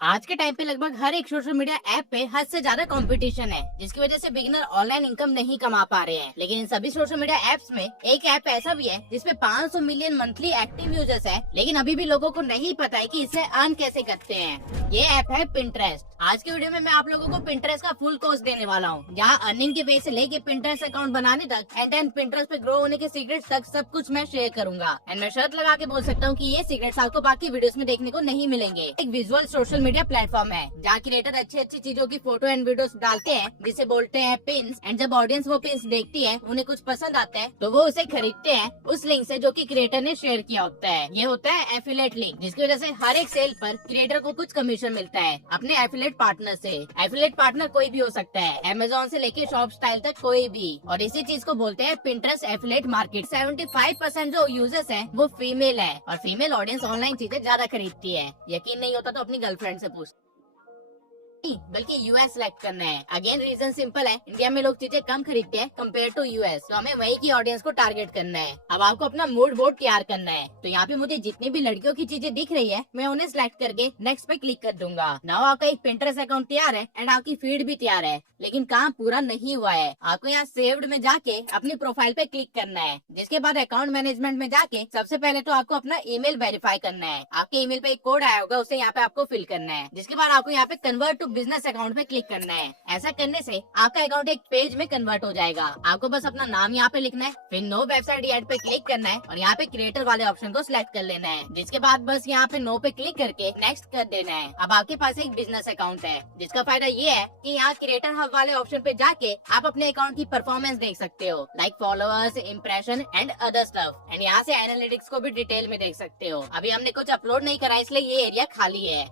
आज के टाइम पे लगभग हर एक सोशल मीडिया ऐप पे हद से ज्यादा कंपटीशन है, जिसकी वजह से बिगिनर ऑनलाइन इनकम नहीं कमा पा रहे हैं। लेकिन इन सभी सोशल मीडिया ऐप्स में एक ऐप ऐसा भी है जिसपे 500 मिलियन मंथली एक्टिव यूजर्स है, लेकिन अभी भी लोगों को नहीं पता है कि इसे अर्न कैसे करते हैं। ये ऐप है पिंटरेस्ट। आज के वीडियो में मैं आप लोगों को पिंटरेस्ट का फुल कोर्स देने वाला हूँ, जहाँ अर्निंग के बेस से लेके पिंटरेस्ट अकाउंट बनाने तक एंड देन पिंटरेस्ट पे ग्रो होने के सीक्रेट्स तक सब कुछ मैं शेयर करूंगा। एंड मैं शर्त लगा के बोल सकता हूँ कि ये सीक्रेट्स आपको बाकी वीडियोस में देखने को नहीं मिलेंगे। एक विजुअल सोशल मीडिया प्लेटफॉर्म है जहाँ क्रिएटर अच्छी अच्छी चीजों की फोटो एंड वीडियोस डालते हैं, जिसे बोलते हैं पिन्स। एंड जब ऑडियंस वो पिन्स देखती है, उन्हें कुछ पसंद आता है तो वो उसे खरीदते हैं उस लिंक से जो कि क्रिएटर ने शेयर किया होता है। ये होता है एफिलिएट लिंक, जिसकी वजह से हर एक सेल पर क्रिएटर को कुछ कमीशन मिलता है अपने एफिलिएट पार्टनर से। एफिलिएट पार्टनर कोई भी हो सकता है, अमेज़न से लेके शॉप स्टाइल तक कोई भी। और इसी चीज को बोलते हैं पिंटरेस्ट एफिलिएट मार्केट। 75% जो यूजर्स है वो फीमेल है, और फीमेल ऑडियंस ऑनलाइन चीजें ज्यादा खरीदती है। यकीन नहीं होता तो अपनी गर्लफ्रेंड से पूछ, बल्कि यूएस सिलेक्ट करना है। अगेन रीजन सिंपल है, इंडिया में लोग चीजें कम खरीदते हैं कम्पेयर टू यूएस, तो हमें वही की ऑडियंस को टारगेट करना है। अब आपको अपना मूड बोर्ड तैयार करना है। तो यहाँ पे मुझे जितनी भी लड़कियों की चीजें दिख रही है, मैं उन्हें सिलेक्ट करके नेक्स्ट पे क्लिक कर दूंगा। नाउ आपका एक पिंटरेस्ट अकाउंट तैयार है एंड आपकी फीड भी तैयार है, लेकिन काम पूरा नहीं हुआ है। आपको यहाँ सेव्ड में जाके अपनी प्रोफाइल पे क्लिक करना है, जिसके बाद अकाउंट मैनेजमेंट में जाके सबसे पहले तो आपको अपना ईमेल वेरीफाई करना है। आपके ईमेल पे एक कोड आया होगा, उसे यहाँ पे आपको फिल करना है। जिसके बाद आपको यहाँ पे कन्वर्ट टू बिजनेस अकाउंट पे क्लिक करना है। ऐसा करने से आपका अकाउंट एक पेज में कन्वर्ट हो जाएगा। आपको बस अपना नाम यहाँ पे लिखना है, फिर नो वेबसाइट ऐड पे क्लिक करना है और यहाँ पे क्रिएटर वाले ऑप्शन को सिलेक्ट कर लेना है। जिसके बाद बस यहाँ पे नो पे क्लिक करके नेक्स्ट कर देना है। अब आपके पास एक बिजनेस अकाउंट है, जिसका फायदा ये है कि यहाँ क्रिएटर हब वाले ऑप्शन पे जाके आप अपने अकाउंट की परफॉर्मेंस देख सकते हो, like followers, impression and other stuff. And यहाँ से एनालिटिक्स को भी डिटेल में देख सकते हो। अभी हमने कुछ अपलोड नहीं करा, इसलिए ये एरिया खाली है।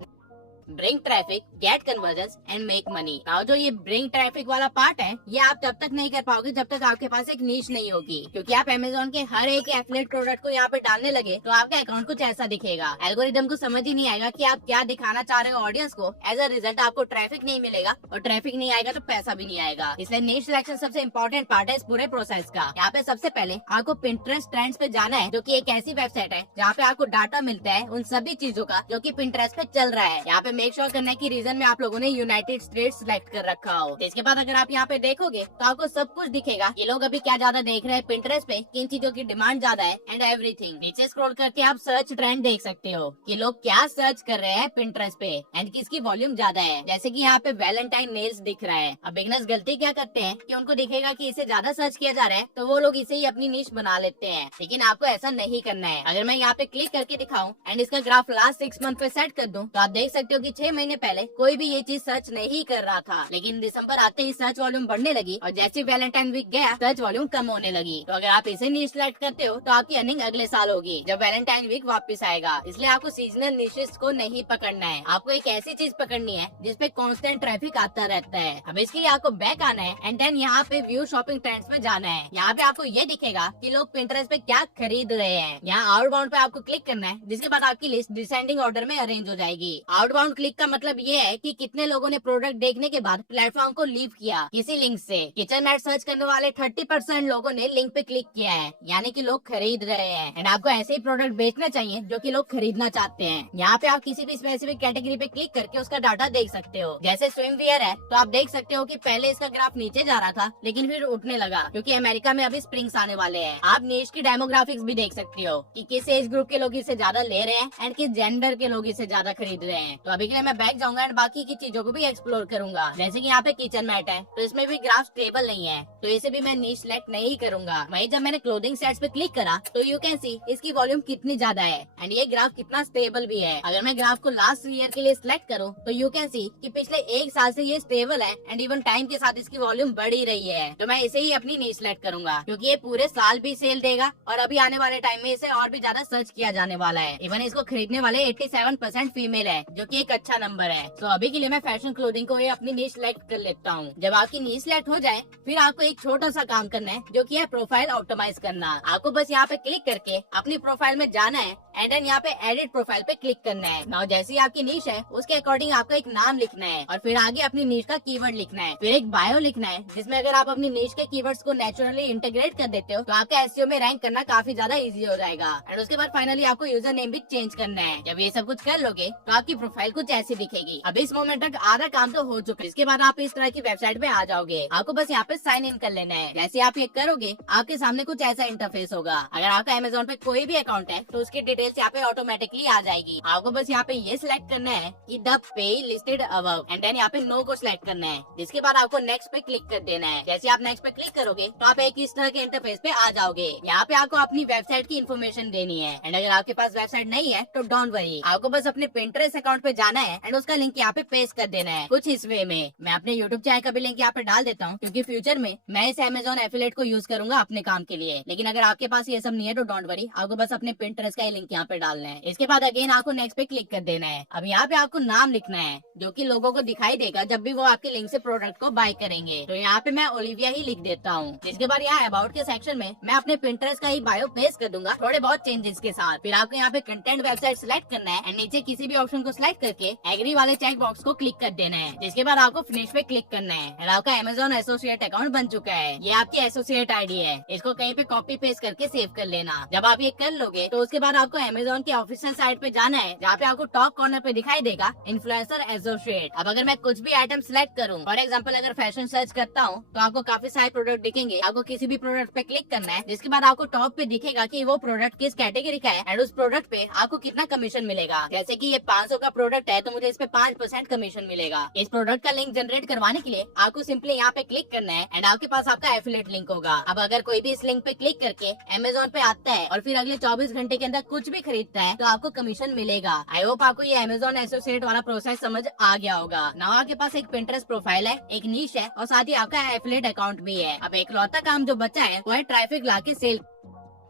Bring traffic, get conversions and make money. और जो ये ब्रिंग ट्रैफिक वाला पार्ट है, ये आप तब तक नहीं कर पाओगे जब तक आपके पास एक नीश नहीं होगी, क्योंकि आप अमेज़न के हर एक एफिलिएट प्रोडक्ट को यहाँ पे डालने लगे तो आपका अकाउंट कुछ ऐसा दिखेगा। एल्गोरिदम को समझ ही नहीं आएगा कि आप क्या दिखाना चाह रहे हो ऑडियंस को। एज अ रिजल्ट आपको ट्रैफिक नहीं मिलेगा, और ट्रैफिक नहीं आएगा तो पैसा भी नहीं आएगा। इसलिए नीश सिलेक्शन सबसे इम्पोर्टेंट पार्ट है इस पूरे प्रोसेस का। यहाँ पे सबसे पहले आपको पिंटरेस्ट ट्रेंड्स पे जाना है, जो की एक ऐसी वेबसाइट है जहाँ पे आपको डाटा मिलता है उन सभी चीजों का जो की पिंटरेस्ट पे चल रहा है। यहाँ पे मेक श्योर करना है की रीजन में आप लोगों ने यूनाइटेड स्टेट्स सिलेक्ट कर रखा हो। इसके बाद अगर आप यहाँ पे देखोगे तो आपको सब कुछ दिखेगा कि लोग अभी क्या ज्यादा देख रहे हैं पिंटरेस्ट पे, किन चीजों की डिमांड ज्यादा है एंड एवरीथिंग। नीचे स्क्रॉल करके आप सर्च ट्रेंड देख सकते हो कि लोग क्या सर्च कर रहे हैं पिंटरेस्ट पे एंड किसकी वॉल्यूम ज्यादा है। जैसे कि यहाँ पे वैलेंटाइन नेल्स दिख रहा है। अब बिगनर्स गलती क्या करते हैं कि उनको दिखेगा कि इसे ज्यादा सर्च किया जा रहा है तो वो लोग इसे ही अपनी नीश बना लेते हैं, लेकिन आपको ऐसा नहीं करना है। अगर मैं यहाँ पे क्लिक करके दिखाऊं एंड इसका ग्राफ लास्ट 6 मंथ पे सेट कर दूं, तो आप देख सकते हो कि 6 महीने पहले कोई भी ये चीज सर्च नहीं कर रहा था, लेकिन दिसंबर आते ही सर्च वॉल्यूम बढ़ने लगी और जैसे वैलेंटाइन वीक गया सर्च वॉल्यूम कम होने लगी। तो अगर आप इसे नीश सिलेक्ट करते हो तो आपकी अर्निंग अगले साल होगी, जब वैलेंटाइन वीक वापस आएगा। इसलिए आपको सीजनल निशेस को नहीं पकड़ना है, आपको एक ऐसी चीज पकड़नी है जिसपे कांस्टेंट ट्रैफिक आता रहता है। अब इसके लिए आपको बैक आना है एंड देन यहाँ पे व्यू शॉपिंग ट्रेंड्स में जाना है। यहाँ पे आपको ये दिखेगा कि लोग पिंटरेस्ट पे क्या खरीद रहे हैं। यहाँ आउटबाउंड पे आपको क्लिक करना है, जिसके बाद आपकी लिस्ट डिसेंडिंग ऑर्डर में अरेंज हो जाएगी। आउटबाउंड क्लिक का मतलब ये है कि कितने लोगों ने प्रोडक्ट देखने के बाद प्लेटफॉर्म को लीव किया किसी लिंक से। किचन मैट सर्च करने वाले 30% लोगों ने लिंक पे क्लिक किया है, यानी कि लोग खरीद रहे हैं। एंड आपको ऐसे ही प्रोडक्ट बेचना चाहिए जो कि लोग खरीदना चाहते हैं। यहाँ पे आप किसी भी स्पेसिफिक कैटेगरी पे क्लिक करके उसका डाटा देख सकते हो। जैसे स्विम वियर है तो आप देख सकते हो कि पहले इसका ग्राफ नीचे जा रहा था, लेकिन फिर उठने लगा क्योंकि अमेरिका में अभी स्प्रिंग्स आने वाले हैं। आप नीश की डेमोग्राफिक्स भी देख सकते हो कि किस एज ग्रुप के लोग इसे ज्यादा ले रहे हैं एंड किस जेंडर के लोग इसे ज्यादा खरीद रहे हैं। तो अभी के लिए मैं बैक जाऊंगा एंड बाकी की चीजों को भी एक्सप्लोर करूंगा। जैसे कि यहाँ पे किचन मैट है तो इसमें भी ग्राफ स्टेबल नहीं है, तो इसे भी मैं नीश सिलेक्ट नहीं करूंगा। वहीं जब मैंने क्लोथिंग सेट्स पे क्लिक करा तो यू कैन सी इसकी वॉल्यूम कितनी ज्यादा है एंड ये ग्राफ कितना स्टेबल भी है। अगर मैं ग्राफ को लास्ट ईयर के लिए सिलेक्ट करूँ तो यू कैन सी कि पिछले 1 साल से ये स्टेबल है एंड इवन टाइम के साथ इसकी वॉल्यूम बढ़ ही रही है। तो मैं इसे ही अपनी नीश सिलेक्ट करूंगा, क्योंकि ये पूरे साल भी सेल देगा और अभी आने वाले टाइम में इसे और भी ज्यादा सर्च किया जाने वाला है। इवन इसको खरीदने वाले 87% फीमेल है, जो की एक अच्छा नंबर है। तो अभी के लिए मैं फैशन क्लोथिंग को अपनी नीश सिलेक्ट कर लेता हूँ। जब आपकी नीश सिलेक्ट हो जाए फिर आपको एक छोटा सा काम करना है, जो कि है प्रोफाइल ऑप्टिमाइज करना। आपको बस यहाँ पे क्लिक करके अपनी प्रोफाइल में जाना है एंड देन यहाँ पे एडिट प्रोफाइल पे क्लिक करना है। नाउ जैसे ही आपकी नीश है उसके अकॉर्डिंग आपका एक नाम लिखना है और फिर आगे अपनी नीश का कीवर्ड लिखना है, फिर एक बायो लिखना है, जिसमें अगर आप अपनी नीश के कीवर्ड्स को नेचुरली इंटीग्रेट कर देते हो तो आपका एसईओ में रैंक करना काफी ज्यादा इजी हो जाएगा। एंड उसके बाद फाइनली आपको यूजर नेम भी चेंज करना है। जब ये सब कुछ कर लोगे तो आपकी प्रोफाइल कुछ ऐसी दिखेगी। अब इस मोमेंट तक आधा काम तो हो चुका है। इसके बाद आप इस तरह की वेबसाइट पे आ जाओगे। आपको बस यहाँ पे साइन इन कर लेना है। जैसे आप ये करोगे आपके सामने कुछ ऐसा इंटरफेस होगा। अगर आपका अमेज़न पे कोई भी अकाउंट है तो उसकी डिटेल्स यहाँ पे ऑटोमेटिकली आ जाएगी। आपको बस यहाँ पे ये सिलेक्ट करना है कि the pay listed above and then यहाँ पे नो को सिलेक्ट करना है। जिसके बाद आपको नेक्स्ट पे क्लिक कर देना है। जैसे आप नेक्स्ट पे क्लिक करोगे तो आप एक इस तरह के इंटरफेस पे आ जाओगे। यहाँ पे आपको अपनी वेबसाइट की इन्फॉर्मेशन देनी है एंड अगर आपके पास वेबसाइट नहीं है तो डोंट वरी, आपको बस अपने पिंटरेस्ट अकाउंट पे जाना है एंड उसका लिंक यहाँ पे पेस्ट कर देना है। कुछ इस वे में मैं अपने यूट्यूब चैनल का भी लिंक यहाँ पे डाल देता हूँ, क्योंकि फ्यूचर में मैं इस अमेज़न एफिलिएट को यूज करूंगा अपने काम के लिए। लेकिन अगर आपके पास ये सब नहीं है तो डोंट वरी, आपको बस अपने पिंटरेस्ट का लिंक यहाँ पे डालना है। इसके बाद अगेन आपको नेक्स्ट पे क्लिक कर देना है। अब यहाँ पे आपको नाम लिखना है जो कि लोगों को दिखाई देगा जब भी वो आपके लिंक से प्रोडक्ट को बाय करेंगे। तो यहाँ पे मैं ओलिविया ही लिख देता हूँ। जिसके बाद यहाँ अबाउट के सेक्शन में मैं अपने पिंटरेस्ट का ही बायो पेस्ट कर दूंगा थोड़े बहुत चेंजेस के साथ। फिर आपको यहाँ पे कंटेंट वेबसाइट सिलेक्ट करना है एंड नीचे किसी भी ऑप्शन को सिलेक्ट करके एग्री वाले चेक बॉक्स को क्लिक कर देना है। जिसके बाद आपको फिनिश पे क्लिक करना है और आपका अमेज़न एसोसिएट अकाउंट बन चुका है। ये आपकी एसोसिएट आईडी है। इसको कहीं पे कॉपी पेस्ट करके सेव कर लेना। जब आप ये कर लोगे तो उसके बाद आपको अमेज़न की ऑफिशियल साइट पे जाना है, जहाँ पे आपको टॉप कॉर्नर पे दिखाई देगा इन्फ्लुएंसर एसोसिएट। अब अगर मैं कुछ भी आइटम सिलेक्ट करूँ, फॉर एग्जाम्पल अगर फैशन सर्च करता हूँ तो आपको काफी सारे प्रोडक्ट दिखेंगे। आपको किसी भी प्रोडक्ट पे क्लिक करना है। जिसके बाद आपको टॉप पे दिखेगा कि वो प्रोडक्ट किस कैटेगरी का है एंड उस प्रोडक्ट पे आपको कितना कमीशन मिलेगा। जैसे कि ये 500 का प्रोडक्ट है तो मुझे इस पे 5% कमीशन मिलेगा। इस प्रोडक्ट का लिंक जनरेट करवाने के लिए आपको सिंपली यहाँ पे क्लिक करना है एंड आपके पास आपका एफिलिएट लिंक होगा। अब अगर कोई भी इस लिंक पे क्लिक करके अमेज़न पे आता है और फिर अगले 24 घंटे के अंदर कुछ भी खरीदता है तो आपको कमीशन मिलेगा। आई होप आपको ये अमेज़न एसोसिएट वाला प्रोसेस समझ आ गया होगा। नाउ आपके पास एक पिंटरेस्ट प्रोफाइल है, एक नीश है और साथ ही आपका एफिलिएट अकाउंट भी है। अब एक लौता काम जो बचा है वो है ट्रैफिक ला के सेल।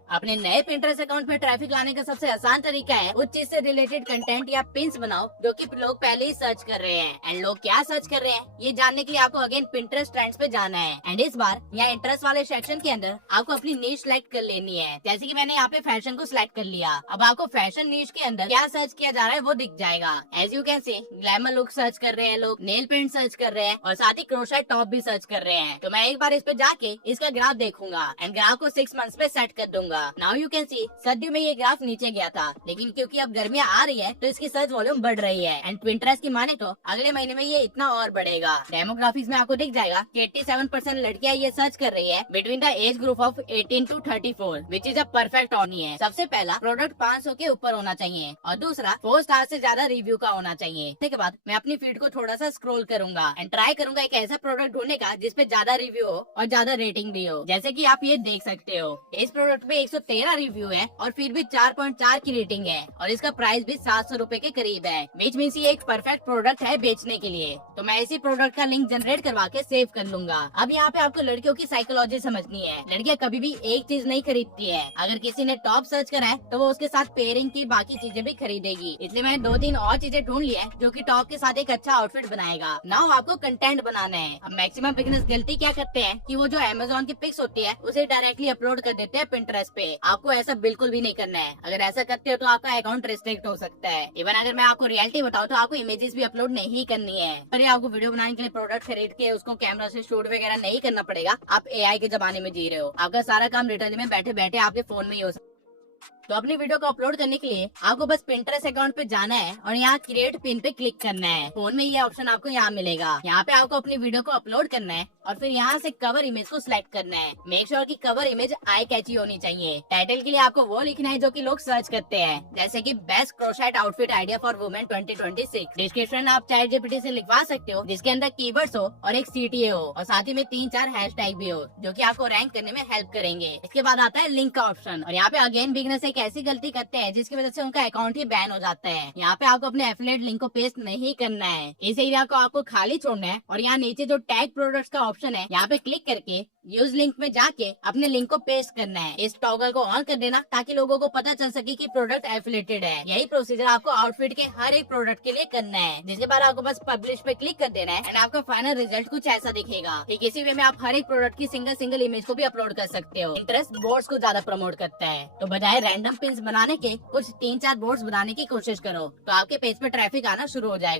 अपने नए पिंटरेस्ट अकाउंट में ट्रैफिक लाने का सबसे आसान तरीका है उस चीज से रिलेटेड कंटेंट या पिन्स बनाओ जो कि लोग पहले ही सर्च कर रहे हैं। एंड लोग क्या सर्च कर रहे हैं ये जानने के लिए आपको अगेन पिंटरेस्ट ट्रेंड्स पे जाना है। एंड इस बार यहाँ इंटरेस्ट वाले सेक्शन के अंदर आपको अपनी नीश सिलेक्ट कर लेनी है। जैसे कि मैंने यहाँ पे फैशन को सिलेक्ट कर लिया। अब आपको फैशन नीश के अंदर क्या सर्च किया जा रहा है वो दिख जाएगा। As you can see glamour look search कर रहे हैं लोग, नेल पेंट सर्च कर रहे हैं और साथ ही क्रोशेट टॉप भी सर्च कर रहे हैं। तो मैं एक बार इस पे जाके इसका ग्राफ देखूंगा एंड ग्राफ को 6 मंथ्स पे सेट कर दूंगा। नाउ यू कैन सी सर्दियों में ये ग्राफ नीचे गया था, लेकिन क्योंकि अब गर्मियां आ रही है तो इसकी सर्च वॉल्यूम बढ़ रही है। एंड पिंटरेस्ट की माने तो अगले महीने में ये इतना और बढ़ेगा। डेमोग्राफिक्स में आपको दिख जाएगा कि 87% लड़कियां ये सर्च कर रही है between the age group of 18 to 34, which is a perfect ऑनी है। सबसे पहला प्रोडक्ट 500 के ऊपर होना चाहिए और दूसरा 4 स्टार से ज्यादा रिव्यू का होना चाहिए। इसके बाद मैं अपनी फीड को थोड़ा सा स्क्रॉल करूंगा एंड ट्राई करूंगा एक ऐसा प्रोडक्ट ढूंढने का जिसपे ज्यादा रिव्यू हो और ज्यादा रेटिंग भी हो। जैसे की आप ये देख सकते हो इस प्रोडक्ट पे 113 रिव्यू है और फिर भी 4.4 की रेटिंग है और इसका प्राइस भी 700 रुपए के करीब है, विच मीन्स ये एक परफेक्ट प्रोडक्ट है बेचने के लिए। तो मैं इसी प्रोडक्ट का लिंक जनरेट करवा के सेव कर लूंगा। अब यहाँ पे आपको लड़कियों की साइकोलॉजी समझनी है। लड़कियां कभी भी एक चीज नहीं खरीदती है। अगर किसी ने टॉप सर्च करा है तो वो उसके साथ पेयरिंग की बाकी चीजें भी खरीदेगी। इसलिए मैंने 2-3 और चीजें ढूंढ ली है जो कि टॉप के साथ एक अच्छा आउटफिट बनाएगा। नाउ आपको कंटेंट बनाना है। अब मैक्सिमम बिगिनर्स गलती क्या करते हैं कि वो जो अमेज़न की पिक्स होती है उसे डायरेक्टली अपलोड कर देते हैं पिंटरेस्ट पे। आपको ऐसा बिल्कुल भी नहीं करना है। अगर ऐसा करते हो तो आपका अकाउंट रिस्ट्रिक्ट हो सकता है। इवन अगर मैं आपको रियलिटी बताऊं तो आपको इमेजेस भी अपलोड नहीं करनी है। पर आपको वीडियो बनाने के लिए प्रोडक्ट खरीद के उसको कैमरा से शूट वगैरह नहीं करना पड़ेगा। आप एआई के जमाने में जी रहे हो। आपका सारा काम रिटर्न में बैठे बैठे आपके फोन में ही हो सकता है। तो अपनी वीडियो को अपलोड करने के लिए आपको बस पिंटरेस्ट अकाउंट पे जाना है और यहाँ क्रिएट पिन पे क्लिक करना है। फोन में ये ऑप्शन आपको यहाँ मिलेगा। यहाँ पे आपको अपनी वीडियो को अपलोड करना है और फिर यहाँ से कवर इमेज को सिलेक्ट करना है। मेक श्योर कि कवर इमेज आई कैची होनी चाहिए। टाइटल के लिए आपको वो लिखना है जो कि लोग सर्च करते हैं, जैसे कि best crochet outfit idea for women 2026। Description आप चैट जीपीटी से लिखवा सकते हो जिसके अंदर कीवर्ड्स हो और एक CTA हो और साथ ही में 3-4 हैशटैग भी हो जो कि आपको रैंक करने में हेल्प करेंगे। इसके बाद आता है लिंक का ऑप्शन और यहाँ पे अगेन बिगिनर्स एक ऐसी गलती करते हैं जिसकी वजह से उनका अकाउंट ही बैन हो जाता है। यहाँ पे आपको अपने एफिलिएट लिंक को पेस्ट नहीं करना है। इस एरिया को आपको खाली छोड़ना है और यहाँ नीचे जो टैग प्रोडक्ट्स का ऑप्शन है यहाँ पे क्लिक करके यूज लिंक में जाके अपने लिंक को पेस्ट करना है। इस टॉगल को ऑन कर देना ताकि लोगों को पता चल सके कि प्रोडक्ट एफिलिएटेड है। यही प्रोसीजर आपको आउटफिट के हर एक प्रोडक्ट के लिए करना है। जिसके बाद आपको बस पब्लिश पे क्लिक कर देना है एंड आपका फाइनल रिजल्ट कुछ ऐसा दिखेगा। ठीक इसी वे में आप हर एक प्रोडक्ट की सिंगल इमेज को भी अपलोड कर सकते हो। इंटरेस्ट बोर्ड्स को ज्यादा प्रमोट करता है, तो बजाय रैंडम पिन्स बनाने के कुछ 3-4 बोर्ड्स बनाने की कोशिश करो तो आपके पेज पे ट्रैफिक आना शुरू हो जाएगा।